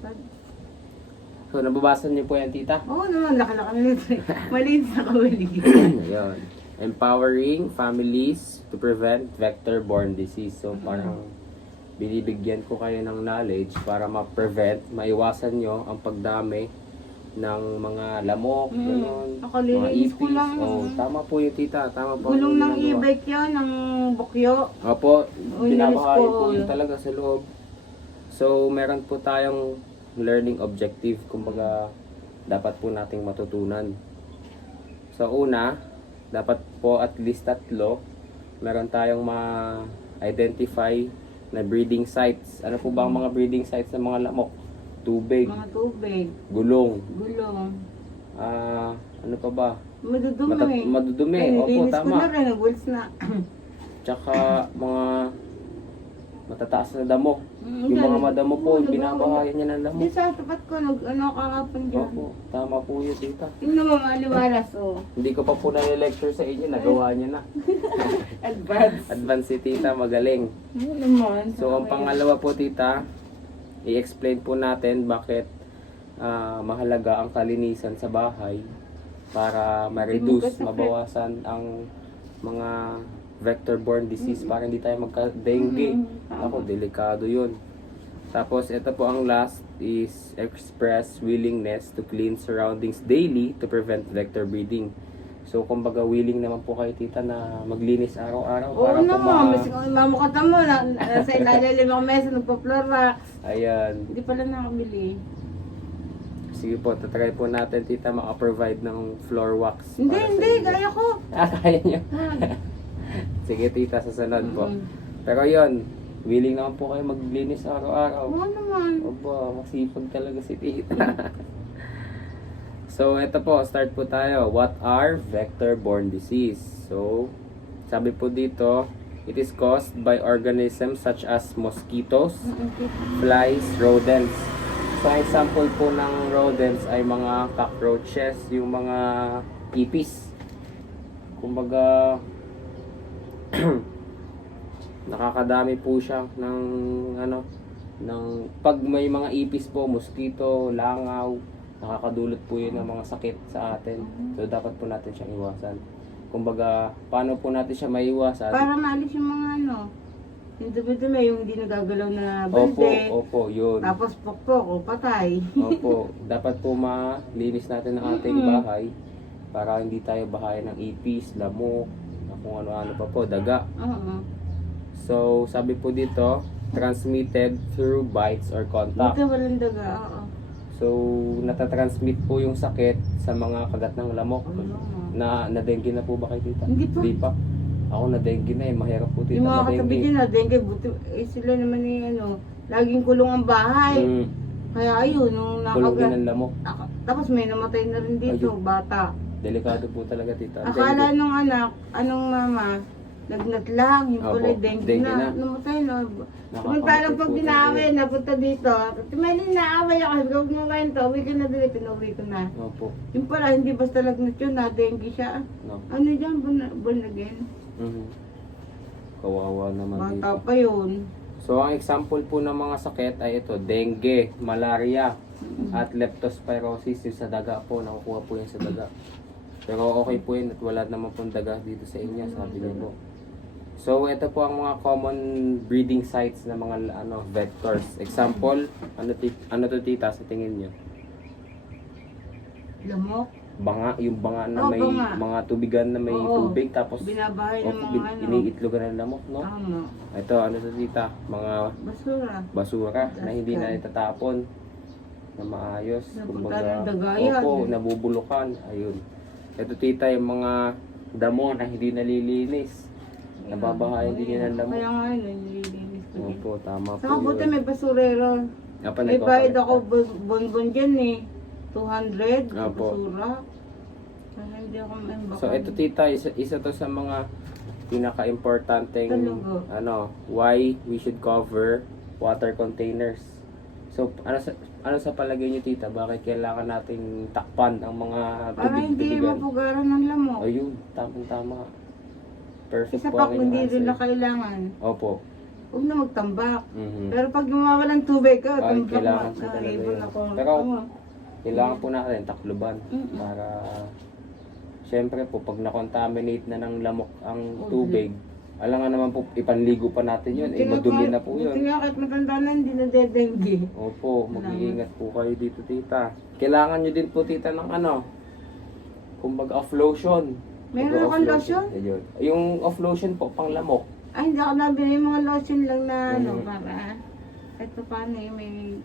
lumipad. So, nababasa niyo po yan, tita? Oo naman, laki-laki nito. Maliit na kawalig. Ayun. Empowering families to prevent vector-borne disease. So, parang binibigyan ko kayo ng knowledge para ma-prevent, maiwasan nyo ang pagdami ng mga lamok, gano'n, Ako, mga lilinis ko ipis. lang. Oh, tama po yung tita, tama po. Gulong yung ng ginagawa. e-bike yan, ng bukyo. Opo, binabahayan ko. po yun talaga sa loob. So, meron po tayong learning objective, kumbaga dapat po nating matutunan. So, una, dapat po at least 3, meron tayong ma-identify na breeding sites. Ano po ba ang mga breeding sites ng mga lamok? Tubig, Mga tubig, gulong, gulong. ano pa ba? Madudumi. Madudumi, Ay, opo, nilinis ko tama. na rin, nag-wheels na. Tsaka mga matataas na damo. Yung Yan. mga madamo po, Oo, binabahayan niya ng lamok. Di sa tapat ko, ano kakapon dyan. Opo, tama po yun, tita. Tingnan mo, maliwalas, oh. Hindi ko pa po na-lecture sa inyo, nagawa niya na. Advance. Advance si tita, magaling. Ano naman? So, ang pangalawa po, tita, i-explain po natin bakit mahalaga ang kalinisan sa bahay para ma-reduce, mabawasan ang mga vector-borne disease para hindi tayo magka-dengue. Ako, delikado yun. Tapos, ito po ang last is express willingness to clean surroundings daily to prevent vector breeding. So, kumbaga, willing naman po kayo, tita, na maglinis araw-araw Oo para po naman, mamukata mo, nasa ilalim ng mesa, nagpa-florax. Ayan. Hindi pala nakabili. Sige po, tatry po natin, tita, maka-provide ng floor wax. Hindi, para sa hindi, inyo. kaya ko. Kaya nyo. Sige, tita, sa sunod po. Mm. Pero yon, willing naman po kayo maglinis araw-araw. Oo naman. Opo, masipag talaga si tita. So, ito po, start po tayo. What are vector-borne disease? So, sabi po dito, it is caused by organisms such as mosquitoes, flies, rodents. So, ang example po ng rodents ay mga cockroaches, yung mga ipis. Kumbaga, nakakadami po siya ng pag may mga ipis po, mosquito, langaw, nakakadulot po yun ng mga sakit sa atin. So, dapat po natin siyang iwasan. Kumbaga, paano po natin siya maiwasan? Para maalis yung mga yung dumi-dumi, yung hindi nagagalaw na Opo, balde. opo, yun. Tapos pokpok o patay. Opo, dapat po malinis natin ang ating bahay para hindi tayo bahayan ng ipis, lamok, kung ano-ano pa po, daga. Oo. So, sabi po dito, transmitted through bites or contact. Buti walang daga, oo. So, natatransmit po yung sakit sa mga kagat ng lamok. Na-dengue na po ba kayo, tita? Hindi pa. Hindi pa. Ako na-dengue na eh. Mahirap po, tita, Yung mga katabi na-dengue. dyan na dengue, buti, sila naman laging kulong ang bahay. Kaya ayun, nung Kulong din nakagat. ng lamok. Tapos may namatay na rin dito, Ayun. bata. Delikado po talaga, tita. Akala nung anak, anong mama, nagnat lang, yung Opo, pala dengue dengue na, na. namatay na. Nakakamatay Samantalang po pag talaga binaaway, yun. napunta dito, tumayin naaway ako, huwag mo kayo to, uwi ko na dito, pinuwi ko na. Opo. Yung pala, hindi basta lagnat yun, na dengue siya. No. Ano dyan, bunagin? Kawawa naman Bata dito. pa yun. So, ang example po ng mga sakit ay ito, dengue, malaria, at leptospirosis, yung sa daga po, nakukuha po yan sa daga. Pero okay po yun at wala naman pong daga dito sa inyo, sabi niyo po. So, ito po ang mga common breeding sites ng mga vectors. Example, ano to, tita, sa tingin niyo? Lamok, Banga, yung banga na Oh, may banga. mga tubigan na may Oo. tubig, tapos binabahay ng mga iniitlogan ng lamok, no? Tama. Ito, ano to, tita? Mga Basura. basura na hindi na Gaskan. itatapon na maayos. Napunta ng dagayan. Opo, nabubulukan. Ayun. Ito, tita, yung mga damo na hindi nalilinis. Nababahayan din yan ng lamok. Kaya nga yun, nililinis ko din. Opo, tama po Saka buti yun. may basurero. Apa, May bayad nagpapalit ako ka? bonbon dyan eh. 200 sa Opo. basura. Kaya hindi ako maimbak. So, ito, tita, isa to sa mga pinaka-importanteng Talaga. why we should cover water containers. So, ano sa palagay niyo, tita? Bakit kailangan nating takpan ang mga Para hindi tubig-tubigan? mapugaran ng lamok. Ayun, tama-tama. Perfect Isa po pa ang kung hindi inyong rin na answer. kailangan. Opo. huwag na magtambak. Mhm. Pero pag gumawalan tubig ka, Ay, tambak kailangan na. po talaga Ibon yun. ako. Pero, Oo. Kailangan po natin takluban Mm-mm. para syempre po pag na-contaminate na ng lamok ang Oo. tubig, alangan naman po ipanligo pa natin yun, Buti nga madumi pa- na po buti yun. nga kahit matanda na, hindi na dedengge. Opo, mag-iingat po kayo dito, tita. Kailangan nyo din po, tita, ng ano, kumbaga off-lotion. Meron Kumbaga akong off-lotion. lotion? Ayun. Yung off-lotion po, pang lamok. Ay, hindi ako nabili yung mga lotion lang na ano, Mhm. para kahit pa paano may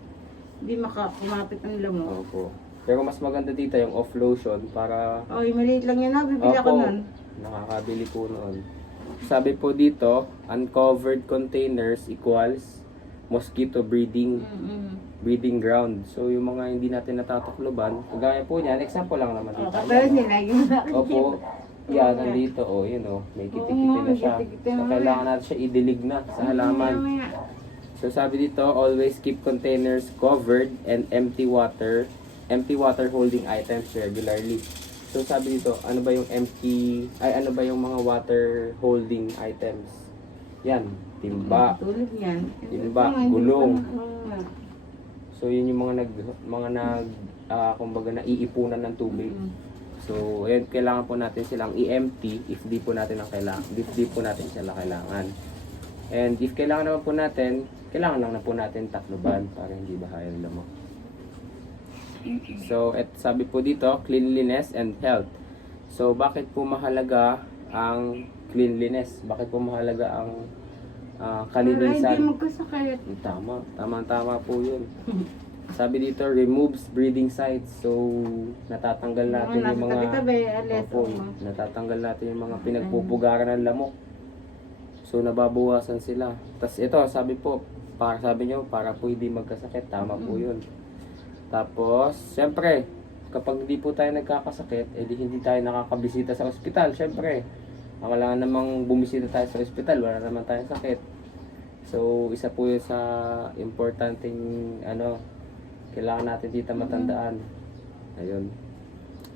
hindi kumapit ang lamok. Opo. Pero mas maganda dito yung off-lotion para Oy, maliit lang yan, nabibili ako nun. nakakabili po noon. Sabi po dito, uncovered containers equals mosquito breeding ground. So yung mga hindi natin natatakloban, kagaya po niyan, example lang naman O, dito. katulad nila, yung nakikita. Opo, yan, nandito, yun may kitikiti na siya. So kailangan natin siya idilig na sa halaman. Mamaya. So sabi dito, always keep containers covered and empty water holding items regularly. So sabi dito, ano ba yung mga water holding items? Yan, timba. Tulad yan. Timba, Ito nga, hindi gulong. pa na- oo nga. So yun yung kumbaga naiipunan ng tubig. So ayun, kailangan po natin silang i-empty if di po natin sila kailangan. And if kailangan naman po natin, kailangan lang na po natin takloban para hindi bahayan ng lamok. So, sabi po dito, cleanliness and health. So, bakit po mahalaga ang cleanliness? Bakit po mahalaga ang Para hindi kalinisan? magkasakit. Tama po yun. Sabi dito, removes breeding sites. So, natatanggal natin yung mga Tabi-tabi, alis. Opo, oo. natatanggal natin yung mga pinagpupugaran ng lamok. So, nababawasan sila. Tapos ito, sabi nyo, para po hindi magkasakit. Tama po yun. Tapos, siyempre, kapag hindi po tayo nagkakasakit, edi hindi tayo nakakabisita sa ospital. Siyempre, kailangan namang bumisita tayo sa ospital, wala naman tayong sakit. So, isa po yun sa importanteng, kailangan natin dito matandaan. Ayun.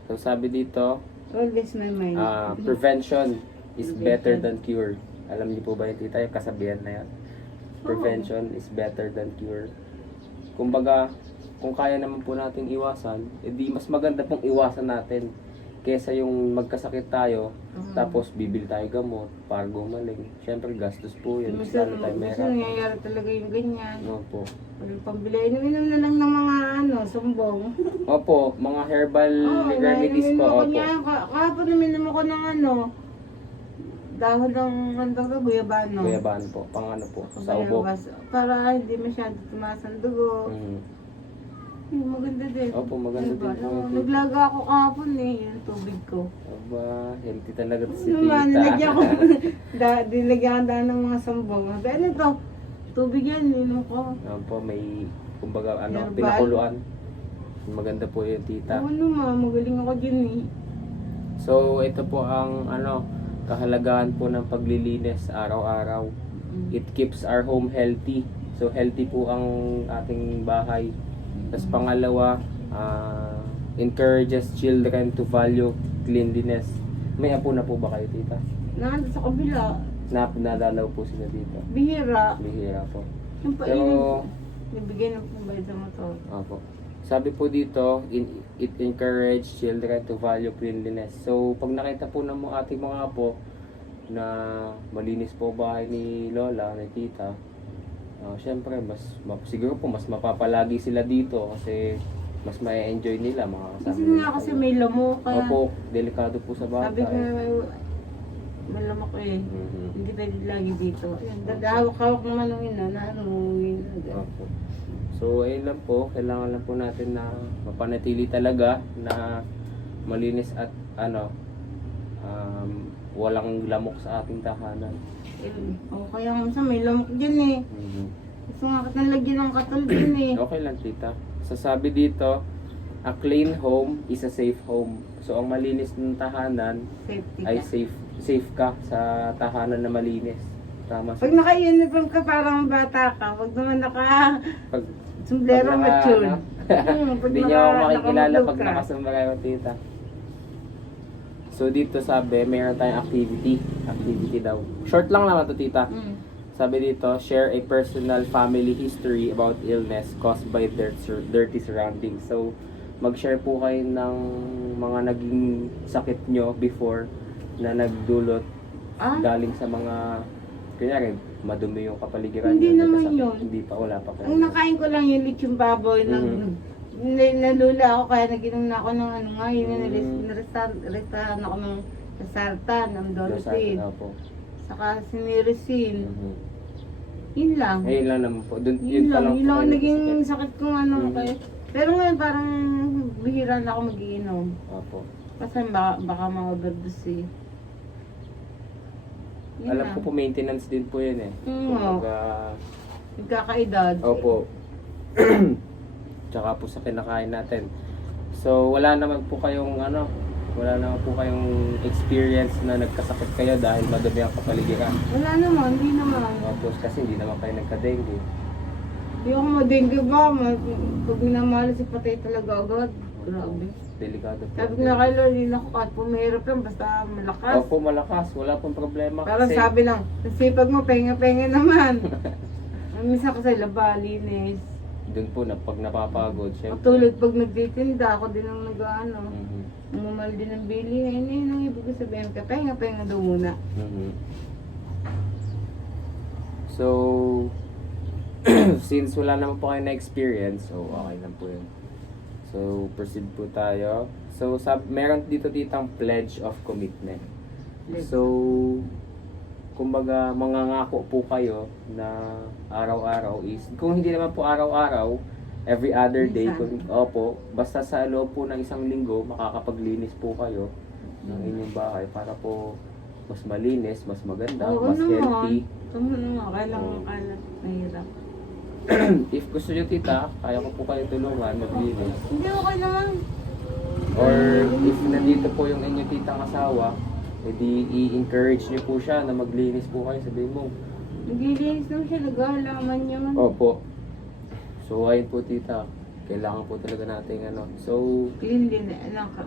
So, sabi dito, Always my mind. prevention is better than cure. Alam niyo po ba yung tita, yung kasabihan na yan? Prevention is better than cure. Kumbaga, kung kaya naman po natin iwasan, edi mas maganda pong iwasan natin kesa yung magkasakit tayo, tapos bibili tayo gamot para gumaling. Siyempre, gastos po yun. Mas lalo tayo Minsan meron. nangyayari talaga yung ganyan. Opo. Walang pambili. Inom na lang ng mga sumbong. Opo, mga herbal remedies nainom po. ako Opo. niya. Kahapon naminom ako ng dahon ng guyabano. Guyabano po. Pang po, sa ubo. Para hindi masyado tumaas ang dugo. Maganda din. Opo, maganda din po. Naglaga ako kahapon yung tubig ko. Aba, healthy talaga to si Naman, tita. nilagyan ko. Dinagyan ko ng mga sambong. Ano to? Tubig yan, inom ko. Opo, may, kumbaga, Herbal. pinakuluan. Maganda po yun, tita. Magaling ako dyan eh. So, ito po ang, kahalagahan po ng paglilinis araw-araw. It keeps our home healthy. So, healthy po ang ating bahay. Tapos pangalawa, encourages children to value cleanliness. May apo na po ba kayo, tita? Nandun sa kabila, Nadalaw po sila dito. bihira. Bihira po. Yung pa Pero, nabigyan ng pambayad sa motor. opo. Sabi po dito, it encourages children to value cleanliness. So, pag nakita po ng ating mga apo na malinis po bahay ni Lola, ni tita, syempre, siguro po mas mapapalagi sila dito kasi mas may enjoy nila, makakasama Kasi nila nga kasi kayo. may lamok. Opo, delikado po sa bata. Sabi ko, may lamok eh. Mhm. Hindi pwede lagi dito. Ayun, hawak-hawak naman ng ina na Opo. So, ayun lang po. Kailangan lang po natin na mapanatili talaga na malinis at walang lamok sa ating tahanan. Kaya minsan may lamok dyan eh. Mhm. Gusto nga kita lagyan ng katol dyan eh. Okay lang, tita. Sasabi dito, a clean home is a safe home. So, ang malinis ng tahanan Safety ay ka. safe ka sa tahanan na malinis. Tama Pag naka-uniform ka parang bata ka. Pag naman Pag sombrero mature. Pag Hindi niyo ako makikilala nakamulog pag ka. nakasombrero, tita. So dito sabi, mayroon tayong activity daw. Short lang naman to, tita. Sabi dito, share a personal family history about illness caused by dirty surroundings. So, mag-share po kayo ng mga naging sakit nyo before na nagdulot galing sa mga, kunyari, madumi yung kapaligiran Hindi nyo, naman nagkasakit. yun. Hindi pa, wala pa kayo. Ang nakain ko lang yung lechon baboy. Nalula ako kaya naginom na ako ng ano nga. Yun na nirestahan ako ng Sartan, ng Dolphin. Opo. Saka sinirisin. Mhm. Yun lang. Ayun lang naman po. Dun, Yun lang. po Yun lang kayo ang naging nagkasakit. sakit kong ano. Mhm. Kaya, pero ngayon parang bihira na ako magiinom. Opo. Kasi baka ma-overdose eh. Yun Alam lang. ko po, maintenance din po yun eh. Kumbaga, Nagkakaedad. opo. Tsaka po sa kinakain natin. So, wala naman po kayong experience na nagkasakit kayo dahil madumi ang kapaligiran. Wala naman, hindi naman. Tapos kasi hindi naman kayo nagka-dengue. Hindi ako ma-dengue ba? Pag minamahal si patay talaga agad. Grabe. Delikado po. Sabi ko na kay Lord, hindi ako kahit pumihirap lang, basta malakas. Opo, malakas. Wala pong problema. Parang Kasi, sabi lang, nasipag mo, penga-penga naman. Minsan ko sa labalinis. dun po na pag napapagod, syempre. Tulad pag nagtitinda, ako din ang nag-ano. Mhm. Umumal din ng bilihin. Yun ang ibig ko sabihin, penga-penga daw muna. Mhm. So, since wala naman po kayo na experience, so okay lang po yun. So, proceed po tayo. So, meron dito ditang pledge of commitment. So, kumbaga, mangangako po kayo na araw-araw is, kung hindi naman po araw-araw, every other day, opo, basta sa loob po ng isang linggo, makakapaglinis po kayo ng inyong bahay para po mas malinis, mas maganda, Oo mas healthy. Tama naman, kailangan kalat. Mahirap. If gusto nyo tita, kaya ko po kayo tulungan maglinis. Hindi, okay naman. Or if nandito po yung inyong titang asawa, edi i-encourage nyo po siya na maglinis po kayo. Sabihin mo, Naglilinis naman siya, nag-aalaman yun. opo. So ayun po tita, kailangan po talaga natin So, Clean din,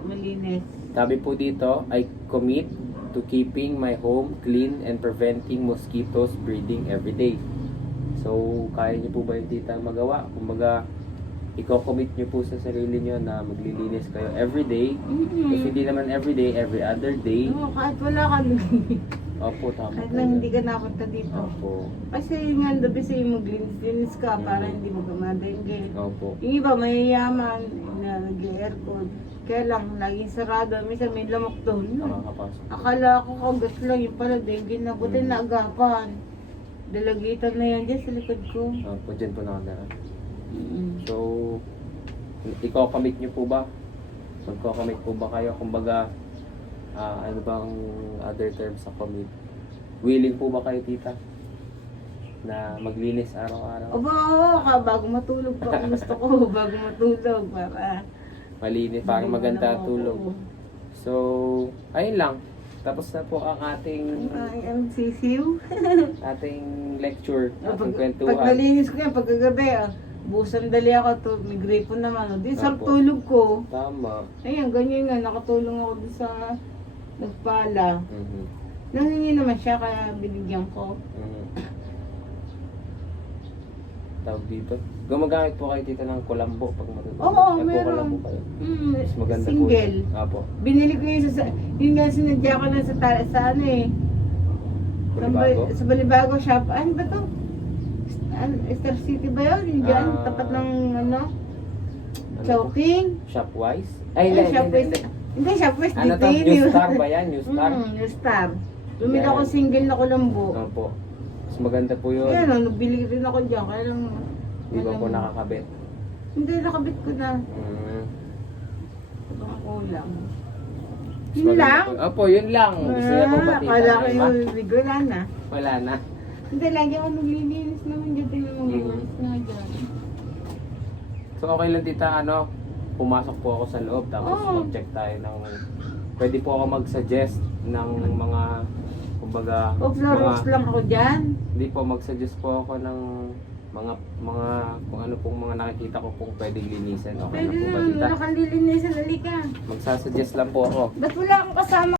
malinis. sabi po dito, I commit to keeping my home clean and preventing mosquitoes breeding every day. So, kaya niyo po ba yung tita magawa? Kumbaga, i-commit niyo po sa sarili niyo na maglilinis kayo every day. If hindi naman every day, every other day. Oo, kahit wala ka Opo, tama kahit po. lang hindi ka napunta dito. Opo. Kasi nga, dabi sa'yo maglinis-linis ka para hindi mo ka madengue. Opo. Yung iba, mayayaman, na nag-aircon. Kaya lang, laging sarado. Minsan may lamok doon. Nakakapasok. Akala ko kagat lang, yung pala dengue na. Buti na agapan. Dalagitan na yan dyan sa likod ko. Opo, dyan po nakadara. So, i-commit niyo po ba? Magko-commit po ba kayo? Kumbaga, ano bang other terms sa commit? Willing po ba kayo, tita? Na maglinis araw-araw? Aba, oo, bago matulog pa. Gusto ko, bago matulog. Para Malinis, parang maganda ang tulog. Oo. So, ayun lang. Tapos na po ang ating Ang sisiw. lecture, ating Pag kwentuhan. nalinis ko yan, pagkagabi, busan dali ako to, may gripo naman. Di sa Opo. tulog ko. Tama. Ayun, ganyan nga, nakatulong ako doon sa nagpala. Mhm. Nangingi naman siya, kaya binigyan ko. Mhm. Tawag dito. Gumagamit po kayo dito ng kulambo pag matutulog. Oo, Nagkukulam po meron. kayo. Mas maganda po. Single. yun. Apo. Binili ko yun yun nga sinadya ko na sa ano eh. Balibago? Sa Balibago shop. Ano ba to? Star City ba yun? Yung dyan, Ah. tapat ng ano? Ano Chowking? Shopwise? Ay, hindi, Shopwise. hindi. Hindi, Shopwise Ano dito to? yun. New Star ba yan? New Star? New Star. Bumili Yan. ako single na kulambo. Opo. Mas maganda po yun. Ayan, nabili rin ako dyan. Kaya lang, Di ba po nakakabit? hindi, nakabit ko na. Ang kulang. Mas Yun maganda lang? po. Opo, yun lang. Gusto niya po ba tita? Akala ko Ano ba? yung wala na. Wala na. Hindi, lagi ako naglilinis naman dyan. Tingnan mo, maglinis na dyan. So okay lang tita, pumasok po ako sa loob tapos Oo. mag-check tayo ng pwede po ako mag-suggest ng mga kumbaga Off lang ako dyan. hindi po mag-suggest po ako ng mga kung ano pong mga nakikita ko pong pwedeng linisin. Okay Pwede na po ba naman, tita? wala kang lilinisan, halika. Magsasuggest lang po ako. Ba't wala akong kasama?